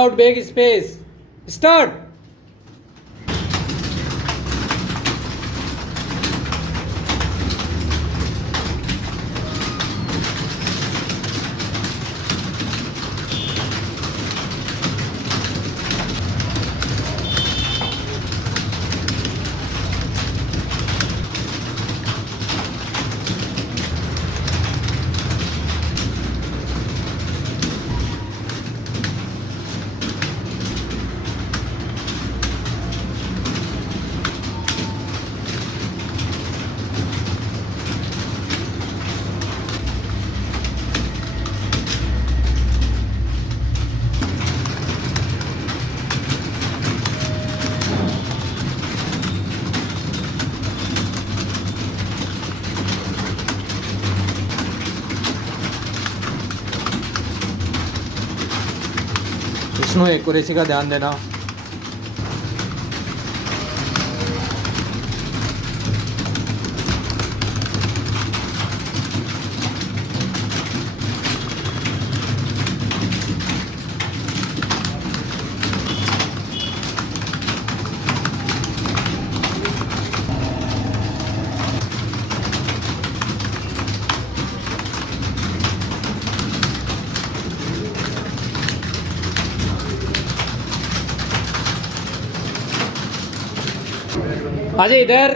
Out bag space start. Vishnu accuracy का ध्यान देना। अच्छा इधर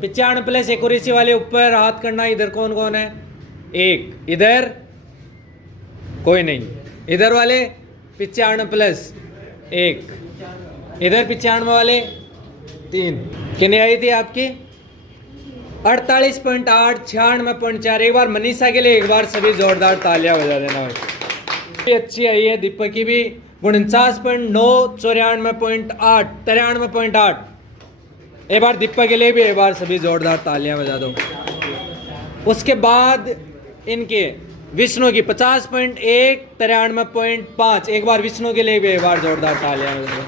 95 प्लस एक्यूरेसी वाले ऊपर हाथ करना। इधर कौन कौन है? एक। इधर कोई नहीं। इधर वाले 95 प्लस एक। इधर 95 वाले 3। कितनी आई थी आपकी? 48.8, 96.4। एक बार मनीषा के लिए एक बार सभी जोरदार तालियां बजा देना भाई। अच्छी आई है दीपक की भी। 49.9, 94.8, 93.8। एक बार दीपक के लिए भी एक बार सभी जोरदार तालियां बजा दो। उसके बाद इनके विष्णु की 50.1, 93.5। एक बार विष्णु के लिए भी एक बार जोरदार तालियां बजा दो।